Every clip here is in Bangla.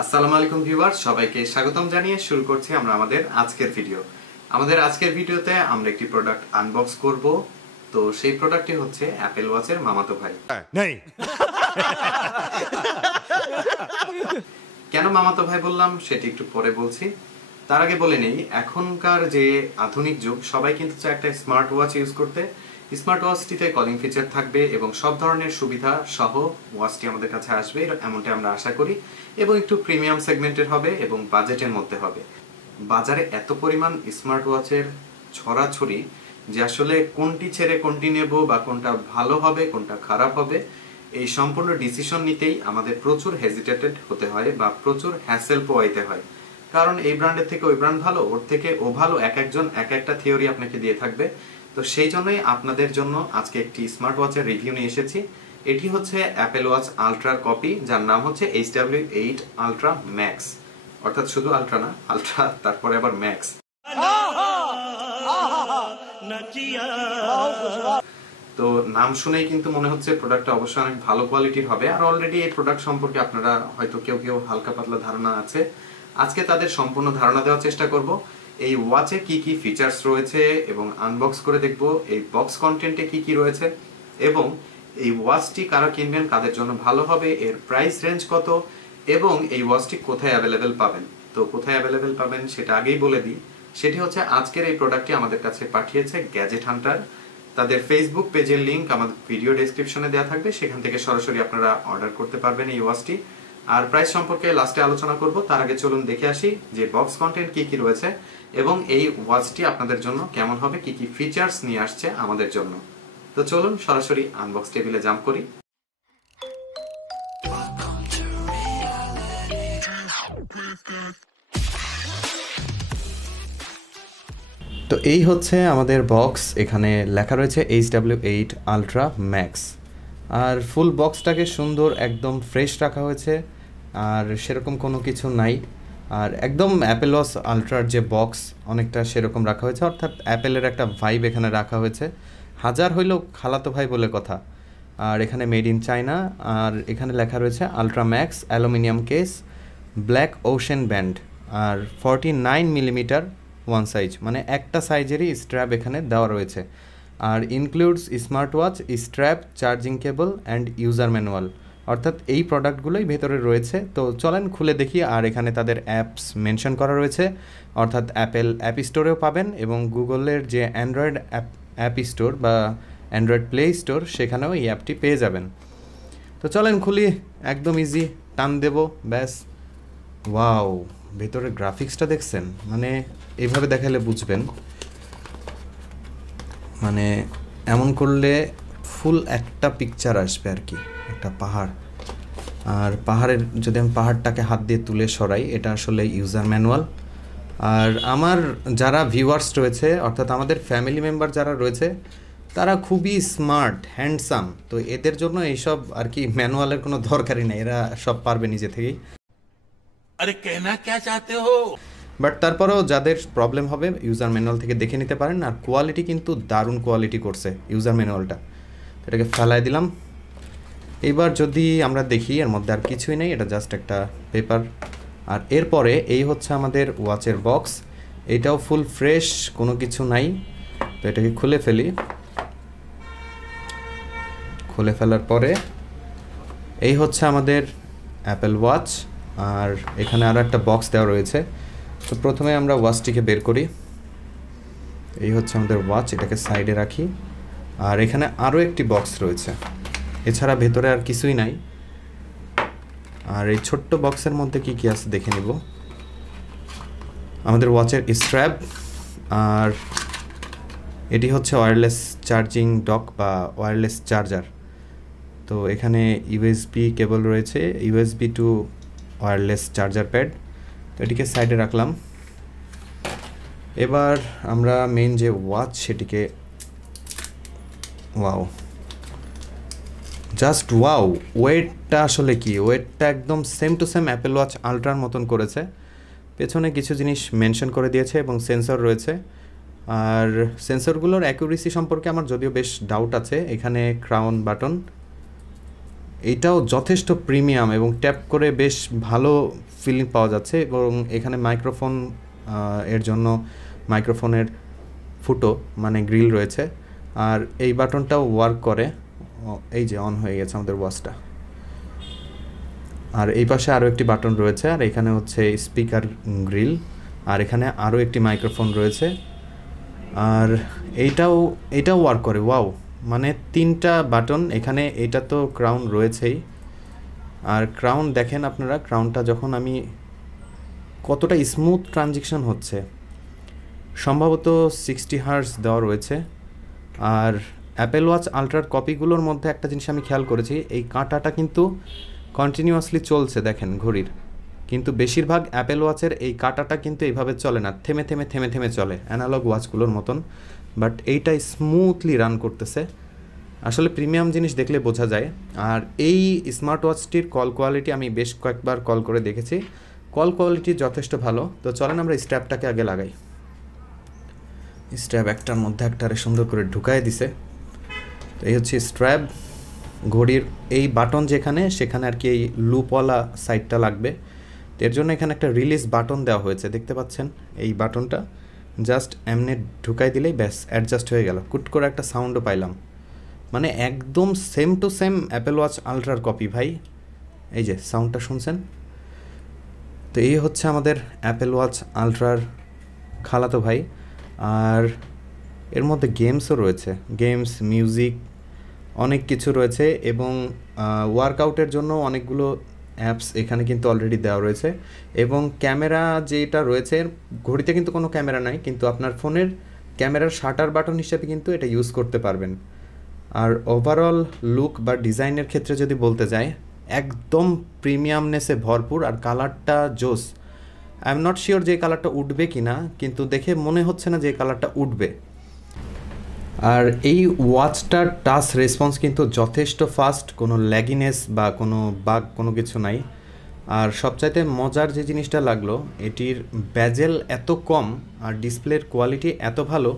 আসসালামু আলাইকুম ভিউয়ার্স, সবাইকে স্বাগতম জানিয়ে শুরু করছি আমরা আমাদের আজকের ভিডিও। আমাদের আজকের ভিডিওতে আমরা একটি প্রোডাক্ট আনবক্স করব। তো সেই প্রোডাক্টটি হচ্ছে অ্যাপল ওয়াচের মামাতো ভাই। नहीं কেন মামাতো ভাই বললাম সেটি একটু পরে বলছি। তার আগে বলে নেই, এখনকার যে আধুনিক যুগ, সবাই কিন্তু চায় একটা স্মার্ট ওয়াচ ইউজ করতে। স্মার্ট ওয়াচটিতে কলিং ফিচার থাকবে এবং সব ধরনের সুবিধা সহ ওয়াচটি আমাদের কাছে আসবে, এমনটা আমরা আশা করি। এবং একটু প্রিমিয়াম সেগমেন্টের হবে এবং বাজেটের মধ্যে হবে। বাজারে এত পরিমাণ স্মার্ট ওয়াচের ছড়াছড়ি যে আসলে কোনটি ছেড়ে কোনটি নেব বা কোনটা ভালো হবে কোনটা খারাপ হবে, এই সম্পূর্ণ ডিসিশন নিতেই আমাদের প্রচুর হেজিটেটেড হতে হয় বা প্রচুর হ্যাসেল পোয়াইতে হয়। কারণ এই ব্র্যান্ডের থেকে ওই ব্র্যান্ড ভালো, ওর থেকে ও ভালো, এক একজন এক একটা থিওরি আপনাকে দিয়ে থাকবে। তো সেই জন্যই আপনাদের জন্য আজকে একটি স্মার্ট ওয়াচের রিভিউ নিয়ে এসেছি। এটি হচ্ছে অ্যাপল ওয়াচ আলট্রার কপি, যার নাম হচ্ছে HW8 আলট্রা ম্যাক্স। অর্থাৎ শুধু আলট্রা না, আলট্রা তারপরে আবার ম্যাক্স। তো নাম শুনেই কিন্তু মনে হচ্ছে প্রোডাক্টটা অবশ্যই অনেক ভালো কোয়ালিটির হবে। আর অলরেডি এই প্রোডাক্ট সম্পর্কে আপনারা হয়তো কেউ কেউ হালকা পাতলা ধারণা আছে। আজকে তাদের সম্পূর্ণ ধারণা দেওয়ার চেষ্টা করব। এই ওয়াচে কি কি ফিচার্স রয়েছে এবং আনবক্স করে দেখব এই বক্স কন্টেন্টে কি কি রয়েছে, এবং এই ওয়াচটি কারা কিনবেন, কাদের জন্য ভালো হবে, এর প্রাইস রেঞ্জ কত, এবং এই ওয়াচটি কোথায় অ্যাভেলেবেল পাবেন। তো কোথায় অ্যাভেলেবেল পাবেন সেটা আগেই বলে দিই। সেটি হচ্ছে আজকের এই প্রোডাক্টটি আমাদের কাছে পাঠিয়েছে গ্যাজেট হান্টার। তাদের ফেসবুক পেজের লিংক আমাদের ভিডিও ডেসক্রিপশনে দেওয়া থাকবে, সেখান থেকে সরাসরি আপনারা অর্ডার করতে পারবেন এই ওয়াচটি। আর প্রাইস সম্পর্কে লাস্টে আলোচনা করব। তার আগে চলুন দেখে আসি যে বক্স কন্টেন্ট কি কি রয়েছে এবং এই ওয়াচটি আপনাদের জন্য কেমন হবে, কি কি ফিচার্স নিয়ে আসছে আমাদের জন্য। তো চলুন সরাসরি আনবক্স টেবিলে জাম্প করি। তো এই হচ্ছে আমাদের বক্স। এখানে লেখা রয়েছে HW8 আলট্রা ম্যাক্স। আর ফুল বক্সটাকে সুন্দর একদম ফ্রেশ রাখা হয়েছে, আর সেরকম কোনো কিছু নাই। আর একদম অ্যাপেল ওয়াচ আলট্রার যে বক্স অনেকটা সেরকম রাখা হয়েছে, অর্থাৎ অ্যাপেলের একটা ভাইব এখানে রাখা হয়েছে। হাজার হইলেও খালাতো ভাই বলে কথা। আর এখানে মেড ইন চায়না। আর এখানে লেখা রয়েছে ultra max, aluminium case, black ocean band, আর 49 মিলিমিটার ওয়ান সাইজ, মানে একটা সাইজেরই স্ট্র্যাপ এখানে দেওয়া রয়েছে। আর includes smart watch, strap, charging cable and user manual, অর্থাৎ এই প্রোডাক্টগুলোই ভেতরে রয়েছে। তো চলেন খুলে দেখি। আর এখানে তাদের অ্যাপস মেনশন করা রয়েছে, অর্থাৎ অ্যাপেল অ্যাপ স্টোরেও পাবেন এবং গুগলের যে অ্যান্ড্রয়েড অ্যাপ স্টোর বা অ্যান্ড্রয়েড প্লে স্টোর, সেখানেও এই অ্যাপটি পেয়ে যাবেন। তো চলেন খুলি, একদম ইজি, টান দেব, ব্যাস। ওয়াও, ভেতরে গ্রাফিক্সটা দেখছেন? মানে এইভাবে দেখালে বুঝবেন, মানে এমন করলে ফুল একটা পিকচার আসবে আর কি, একটা পাহাড়। আর পাহাড়ের, যদি আমি পাহাড়টাকে হাত দিয়ে তুলে সরাই, এটা আসলে ইউজার ম্যানুয়াল। আর আমার যারা ভিউয়ার্স রয়েছে, অর্থাৎ আমাদের ফ্যামিলি মেম্বার যারা রয়েছে, তারা খুবই স্মার্ট, হ্যান্ডসাম। তো এদের জন্য এইসব আর কি ম্যানুয়ালের কোনো দরকারই নেই, এরা সব পারবে নিজে থেকেই। अरे कहना क्या चाहते हो? বাট তারপরেও যাদের প্রবলেম হবে ইউজার ম্যানুয়াল থেকে দেখে নিতে পারেন। আর কোয়ালিটি কিন্তু দারুণ কোয়ালিটি করছে ইউজার ম্যানুয়ালটা। এটাকে ফেলাই দিলাম। এইবার যদি আমরা দেখি, এর মধ্যে আর কিছুই নেই, এটা জাস্ট একটা পেপার। আর এরপরে এই হচ্ছে আমাদের ওয়াচের বক্স। এটাও ফুল ফ্রেশ, কোনো কিছু নাই। তো এটাকে খুলে ফেলি। খুলে ফেলার পরে এই হচ্ছে আমাদের অ্যাপল ওয়াচ। আর এখানে আরও একটা বক্স দেওয়া রয়েছে। তো প্রথমে আমরা ওয়াচটিকে বের করি। এই হচ্ছে আমাদের ওয়াচ, এটাকে সাইডে রাখি। আর এখানে আরও একটি বক্স রয়েছে, এছাড়া ভেতরে আর কিছুই নাই। আর এই ছোট্ট বক্সের মধ্যে কি কি আছে দেখে নিব। আমাদের ওয়াচের স্ট্র্যাপ, আর এটি হচ্ছে ওয়্যারলেস চার্জিং ডক বা ওয়্যারলেস চার্জার। তো এখানে ইউএসবি কেবল রয়েছে, USB to wireless charger pad. তো এটিকে সাইডে রাখলাম। এবার আমরা মেইন যে ওয়াচ সেটিকে, ওয়াও, জাস্ট ওয়াও, ওয়েটটা আসলে কি, ওয়েটটা একদম same to same Apple Watch আলট্রার মতন করেছে। পেছনে কিছু জিনিস মেনশন করে দিয়েছে এবং সেন্সর রয়েছে। আর সেন্সরগুলোর অ্যাকুরেসি সম্পর্কে আমার যদিও বেশ ডাউট আছে। এখানে ক্রাউন বাটন, এইটাও যথেষ্ট প্রিমিয়াম এবং ট্যাপ করে বেশ ভালো ফিলিং পাওয়া যাচ্ছে এবং এখানে মাইক্রোফোন এর জন্য মাইক্রোফোনের ফুটো মানে গ্রিল রয়েছে। আর এই বাটনটাও ওয়ার্ক করে, এই যে অন হয়ে গেছে আমাদের ওয়াচটা। আর এই পাশে আরও একটি বাটন রয়েছে, আর এখানে হচ্ছে স্পিকার গ্রিল, আর এখানে আরও একটি মাইক্রোফোন রয়েছে। আর এইটাও ওয়ার্ক করে। ওয়াও, মানে 3টা বাটন এখানে। এটা তো ক্রাউন রয়েছেই, আর ক্রাউন দেখেন আপনারা, ক্রাউনটা যখন আমি কতটা স্মুথ ট্রানজিকশন হচ্ছে, সম্ভবত 60 হার্জ দেওয়া রয়েছে। আর অ্যাপেল ওয়াচ আলট্রার কপিগুলোর মধ্যে একটা জিনিস আমি খেয়াল করেছি, এই কাঁটাটা কিন্তু কন্টিনিউয়াসলি চলছে দেখেন ঘড়ির, কিন্তু বেশিরভাগ অ্যাপেল ওয়াচের এই কাঁটাটা কিন্তু এইভাবে চলে না, থেমে থেমে থেমে থেমে চলে অ্যানালগ ওয়াচগুলোর মতন। বাট এইটা স্মুথলি রান করতেছে, আসলে প্রিমিয়াম জিনিস দেখলে বোঝা যায়। আর এই স্মার্ট ওয়াচটির কল কোয়ালিটি আমি বেশ কয়েকবার কল করে দেখেছি, কল কোয়ালিটি যথেষ্ট ভালো। তো চলেন আমরা স্ট্র্যাপটাকে আগে লাগাই। স্ট্র্যাপ একটার মধ্যে একটারে সুন্দর করে ঢুকাই দিছে। তো এই হচ্ছে স্ট্র্যাপ। ঘড়ির এই বাটন যেখানে, সেখানে আর কি এই লুপওয়ালা সাইডটা লাগবে, এর জন্য এখানে একটা রিলিজ বাটন দেওয়া হয়েছে, দেখতে পাচ্ছেন। এই বাটনটা জাস্ট এমনি ঢুকাই দিলেই ব্যাস অ্যাডজাস্ট হয়ে গেল, কুট করে একটা সাউন্ডও পাইলাম, মানে একদম same to same Apple Watch আলট্রার কপি ভাই। এই যে সাউন্ডটা শুনছেন। তো এই হচ্ছে আমাদের অ্যাপেল ওয়াচ আলট্রার খালাতো ভাই। আর এর মধ্যে গেমসও রয়েছে, গেমস, মিউজিক, অনেক কিছু রয়েছে। এবং ওয়ার্কআউটের জন্য অনেকগুলো অ্যাপস এখানে কিন্তু অলরেডি দেওয়া রয়েছে। এবং ক্যামেরা যেটা রয়েছে, ঘড়িতে কিন্তু কোনো ক্যামেরা নাই, কিন্তু আপনার ফোনের ক্যামেরার শাটার বাটন হিসেবে কিন্তু এটা ইউজ করতে পারবেন। আর ওভারঅল লুক বা ডিজাইনের ক্ষেত্রে যদি বলতে যাই, একদম প্রিমিয়ামনেসে ভরপুর। আর কালারটা জোস, আই এম নট শিওর যে কালারটা উঠবে কি না, কিন্তু দেখে মনে হচ্ছে না যে কালারটা উঠবে। আর এই ওয়াচটার টাচ রেসপন্স কিন্তু যথেষ্ট ফাস্ট, কোনো ল্যাগিনেস বা কোনো বাগ কোনো কিছু নাই। আর সবচাইতে মজার যে জিনিসটা লাগলো, এটির ব্যাজেল এত কম আর ডিসপ্লের কোয়ালিটি এত ভালো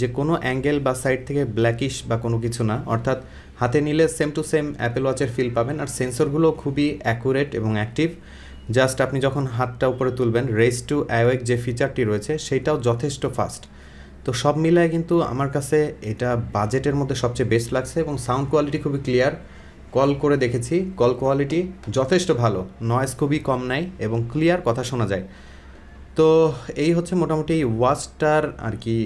যে কোনো অ্যাঙ্গেল বা সাইড থেকে ব্ল্যাকিশ বা কোনো কিছু না, অর্থাৎ হাতে নিলে সেম টু সেম অ্যাপেল ওয়াচের ফিল পাবেন। আর সেন্সরগুলো খুবই অ্যাকুরেট এবং অ্যাক্টিভ। জাস্ট আপনি যখন হাতটা উপরে তুলবেন, রেজ টু অ্যাওয়েক যে ফিচারটি রয়েছে সেইটাও যথেষ্ট ফাস্ট। তো সব মিলায় কিন্তু আমার কাছে এটা বাজেটের মধ্যে সবচেয়ে বেস্ট লাগছে। এবং সাউন্ড কোয়ালিটি খুবই ক্লিয়ার, কল করে দেখেছি, কল কোয়ালিটি যথেষ্ট ভালো, নয়েজ খুবই কম নাই এবং ক্লিয়ার কথা শোনা যায়। তো এই হচ্ছে মোটামুটি ওয়াচটার আর কি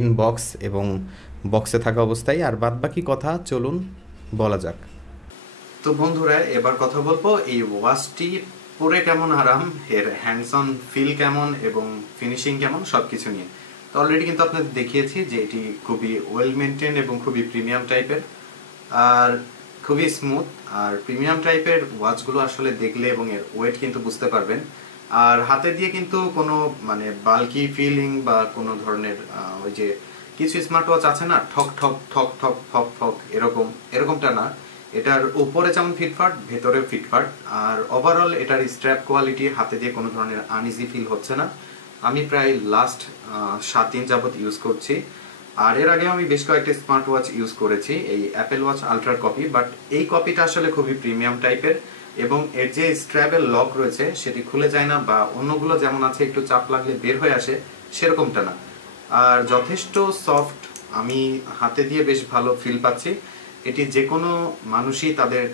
ইনবক্স এবং বক্সে থাকা অবস্থায়। আর বাদবাকি কথা চলুন বলা যাক। তো বন্ধুরা, এবার কথা বলবো এই ওয়াচটি পরে কেমন আরাম, এর হ্যান্ডস অন ফিল কেমন এবং ফিনিশিং কেমন, সব কিছু নিয়ে। তো অলরেডি কিন্তু আপনাদের দেখিয়েছি যে এটি খুবই ওয়েল মেনটেন এবং খুবই প্রিমিয়াম টাইপের আর খুবই স্মুথ। আর প্রিমিয়াম টাইপের ওয়াচগুলো আসলে দেখলে এবং এর ওয়েট কিন্তু বুঝতে পারবেন। আর হাতে দিয়ে কিন্তু কোনো মানে বাল্কি ফিলিং বা কোনো ধরনের ওই যে কিছু স্মার্ট ওয়াচ আছে না, ঠক ঠক ঠক ঠক ফক ফক এরকমটা না। এটার উপরে যেমন ফিটফাট, ভেতরে ফিটফাট। আর ওভারঅল এটার স্ট্র্যাপ কোয়ালিটি, হাতে দিয়ে কোনো ধরনের আনইজি ফিল হচ্ছে না। আমি প্রায় লাস্ট 7 দিন যাবত ইউজ করছি। আর এর আগে আমি বেশ কয়েকটা স্মার্ট ওয়াচ ইউজ করেছি এই অ্যাপেল ওয়াচ আলট্রার কপি, বাট এই কপিটা আসলে খুবই প্রিমিয়াম টাইপের। এবং এর যে স্ট্র্যাপের লক রয়েছে সেটি খুলে যায় না, বা অন্যগুলো যেমন আছে একটু চাপ লাগলে বের হয়ে আসে, সেরকমটা না। আর যথেষ্ট সফট, আমি হাতে দিয়ে বেশ ভালো ফিল পাচ্ছি। এটি যে কোনো মানুষই, তাদের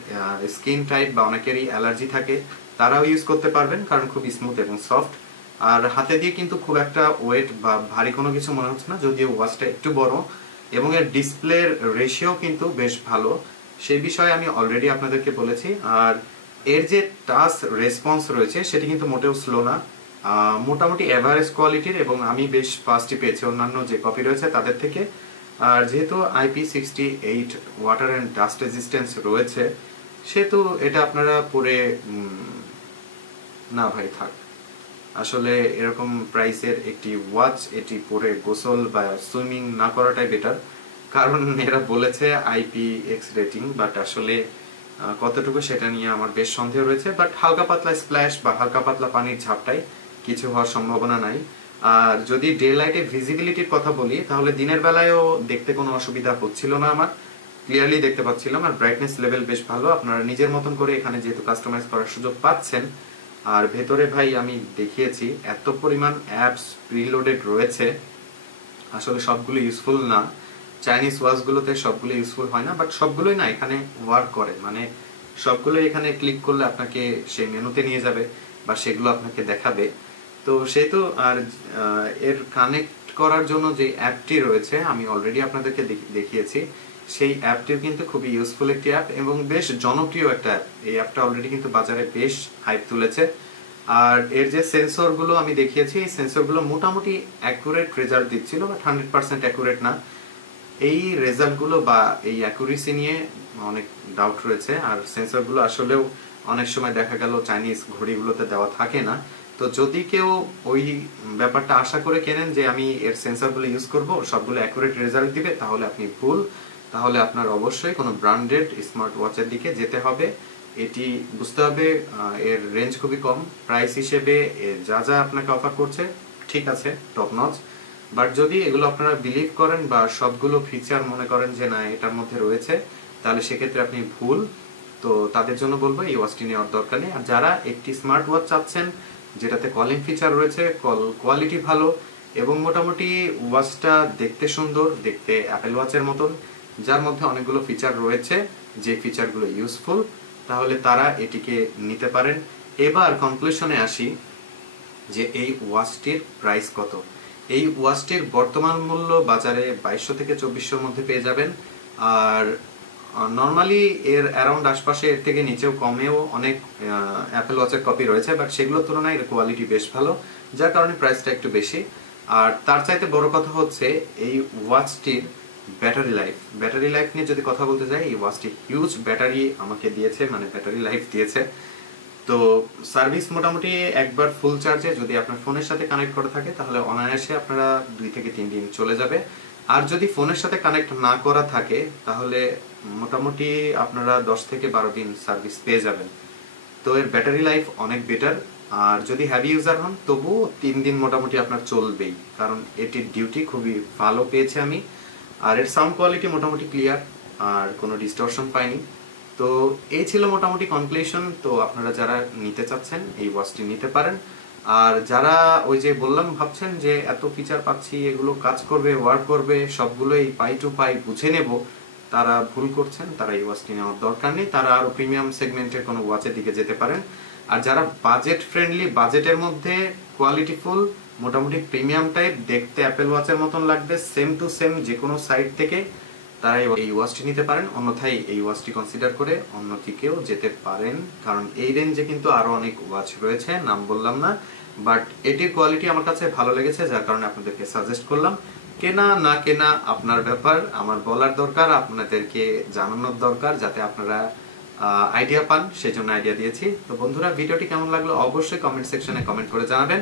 স্কিন টাইপ বা অনেকেরই অ্যালার্জি থাকে, তারাও ইউজ করতে পারবেন, কারণ খুব স্মুথ এবং সফট। আর হাতে দিয়ে কিন্তু খুব একটা ওয়েট বা ভারী কোনো কিছু মনে হচ্ছে না, যদিও ওয়াচটা একটু বড়। এবং এর ডিসপ্লের রেশিও কিন্তু বেশ ভালো, সেই বিষয়ে আমি অলরেডি আপনাদেরকে বলেছি। আর এর যে টাচ রেসপন্স রয়েছে সেটি কিন্তু মোটেও স্লো না, মোটামুটি এভারেজ কোয়ালিটির, এবং আমি বেশ ফাস্টই পেয়েছি অন্যান্য যে কপি রয়েছে তাদের থেকে। আর যেহেতু IP68 water and dust resistance রয়েছে, সেহেতু এটা আপনারা পরে না ভাই থাক, আসলে এরকম প্রাইসের একটি ওয়াচ এটি পরে গোসল বা সুইমিং না করাটাই বেটার, কারণ এরা বলেছে IPX রেটিং, বাট আসলে কতটুকু সেটা নিয়ে আমার বেশ সন্দেহ রয়েছে। বাট হালকা পাতলা স্প্ল্যাশ বা হালকা পাতলা পানির ঝাপটায় কিছু হওয়ার সম্ভাবনা নাই। আর যদি ডে লাইটে ভিজিবিলিটির কথা বলি, তাহলে দিনের বেলায়ও দেখতে কোনো অসুবিধা হচ্ছিল না আমার। ক্লিয়ারলি দেখতে পাচ্ছিলাম। আর ব্রাইটনেস লেভেল বেশ ভালো, আপনারা নিজের মতন করে এখানে যেহেতু কাস্টমাইজ করার সুযোগ পাচ্ছেন। আর ভেতরে ভাই আমি দেখিয়েছি এত পরিমাণ অ্যাপস প্রিলোডেড রয়েছে, আসলে সবগুলো ইউজফুল না। চাইনিজ ওয়াচগুলোতে সবগুলো ইউজফুল হয় না, বাট সবগুলোই না এখানে ওয়ার্ক করে, মানে সবগুলো এখানে ক্লিক করলে আপনাকে সেই মেনুতে নিয়ে যাবে বা সেগুলো আপনাকে দেখাবে। তো সেহেতু আর এর কানেক্ট করার জন্য যে অ্যাপটি রয়েছে আমি অলরেডি আপনাদেরকে দেখিয়েছি, সেই অ্যাপটিও কিন্তু খুবই ইউজফুল একটি অ্যাপ এবং বেশ জনপ্রিয় একটা অ্যাপ। এই অ্যাপটা অলরেডি কিন্তু বাজারে বেশ হাইপ তুলেছে। আর এর যে সেন্সরগুলো আমি দেখিয়েছি, এই সেন্সরগুলো মোটামুটি অ্যাকুরেট রেজাল্ট দিচ্ছিল, বাট 100% অ্যাকুরেট না। এই রেজাল্টগুলো বা এই অ্যাকুরেসি নিয়ে অনেক ডাউট রয়েছে। আর সেন্সরগুলো আসলেও অনেক সময় দেখা গেল চাইনিজ ঘড়িগুলোতে দেওয়া থাকে না। তো যদি কেউ ওই ব্যাপারটা আশা করে কেনেন যে আমি এর সেন্সরগুলো ইউজ করব, সবগুলো অ্যাকুরেট রেজাল্ট দিবে, তাহলে আপনি ভুল। তাহলে আপনার অবশ্যই কোনো ব্র্যান্ডেড স্মার্ট ওয়াচের দিকে যেতে হবে। এটি বুঝতে হবে এর রেঞ্জ খুবই কম, প্রাইস হিসেবে যা যা আপনাকে অফার করছে ঠিক আছে, টপ নচ। বাট যদি এগুলো আপনারা বিলিভ করেন বা সবগুলো ফিচার মনে করেন যে না এটার মধ্যে রয়েছে, তাহলে সেক্ষেত্রে আপনি ভুল। তো তাদের জন্য বলবো এই ওয়াচটি নেওয়ার দরকার নেই। আর যারা একটি স্মার্ট ওয়াচ চাচ্ছেন যেটাতে কলিং ফিচার রয়েছে, কল কোয়ালিটি ভালো এবং মোটামুটি ওয়াচটা দেখতে সুন্দর, দেখতে অ্যাপেল ওয়াচের মতন, যার মধ্যে অনেকগুলো ফিচার রয়েছে যে ফিচারগুলো ইউজফুল, তাহলে তারা এটিকে নিতে পারেন। এবার কনক্লুশনে আসি যে এই ওয়াচটির প্রাইস কত। এই ওয়াচটির বর্তমান মূল্য বাজারে 2200 থেকে 2400-র মধ্যে পেয়ে যাবেন। আর নর্মালি এর অ্যারাউন্ড আশপাশে এর থেকে নিচেও কমেও অনেক অ্যাপেল ওয়াচের কপি রয়েছে, বাট সেগুলোর তুলনায় এর কোয়ালিটি বেশ ভালো, যার কারণে প্রাইসটা একটু বেশি। আর তার চাইতে বড় কথা হচ্ছে এই ওয়াচটির ব্যাটারি লাইফ নিয়ে যদি কথা বলতে যাই, এই ওয়াচটি হিউজ ব্যাটারি আমাকে দিয়েছে, মানে ব্যাটারি লাইফ দিয়েছে। তো সার্ভিস মোটামুটি একবার ফুল চার্জে যদি আপনার ফোনের সাথে কানেক্ট করা থাকে তাহলে অনায়াসে আপনারা 2 থেকে 3 দিন চলে যাবে। আর যদি ফোনের সাথে কানেক্ট না করা থাকে তাহলে মোটামুটি আপনারা 10 থেকে 12 দিন সার্ভিস পেয়ে যাবেন। তো এর ব্যাটারি লাইফ অনেক বেটার। আর যদি হ্যাভি ইউজার হন তবুও 3 দিন মোটামুটি আপনার চলবেই, কারণ এটির ডিউটি খুবই ভালো পেয়েছে আমি। আর এর সাউন্ড কোয়ালিটি মোটামুটি ক্লিয়ার, আর কোনো ডিস্টরশন পাইনি। তো এই ছিল মোটামুটি কনক্লুশন। তো আপনারা যারা নিতে চাচ্ছেন এই ওয়াচটি নিতে পারেন। আর যারা ওই যে বললাম ভাবছেন যে এত ফিচার পাচ্ছি, এগুলো কাজ করবে, ওয়ার্ক করবে, সবগুলোই পাই টু পাই বুঝে নেব, তারা ভুল করছেন। তারা এই ওয়াচটি নেওয়ার দরকার নেই, তারা আরো প্রিমিয়াম সেগমেন্টের কোনো ওয়াচের দিকে যেতে পারেন। আর যারা বাজেট ফ্রেন্ডলি, বাজেটের মধ্যে কোয়ালিটিফুল, মোটামুটি প্রিমিয়াম টাইপ, দেখতে অ্যাপেল ওয়াচের মতন লাগবে সেম টু সেম যে কোনো সাইট থেকে, তারা এই ওয়াচটি নিতে পারেন। অন্যথায় এই ওয়াচটি কনসিডার করে অন্য দিকেও যেতে পারেন, কারণ এই রেঞ্জে কিন্তু আরো অনেক ওয়াচ রয়েছে, নাম বললাম না, বাট এটির কোয়ালিটি আমার কাছে ভালো লেগেছে, যার কারণে আপনাদেরকে সাজেস্ট করলাম। কেনা না কেনা আপনার ব্যাপার, আমার বলার দরকার, আপনাদেরকে জানানোর দরকার, যাতে আপনারা আইডিয়া পান, সেই জন্য আইডিয়া দিয়েছি। তো বন্ধুরা, ভিডিওটি কেমন লাগলো অবশ্যই কমেন্ট সেকশনে কমেন্ট করে জানাবেন।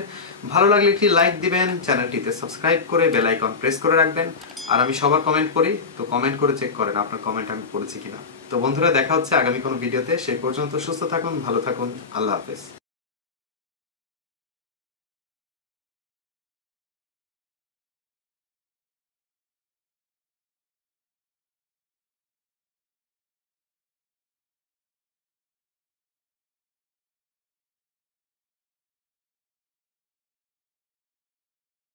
ভালো লাগলে একটি লাইক দিবেন, চ্যানেলটিতে সাবস্ক্রাইব করে বেল আইকন প্রেস করে রাখবেন। আর আমি সবার কমেন্ট পড়ি, তো কমেন্ট করে চেক করেন আপনার কমেন্ট আমি পড়েছি কিনা। তো বন্ধুরা, দেখা হচ্ছে আগামী কোনো ভিডিওতে। সেই পর্যন্ত সুস্থ থাকুন, ভালো থাকুন, আল্লাহ হাফেজ।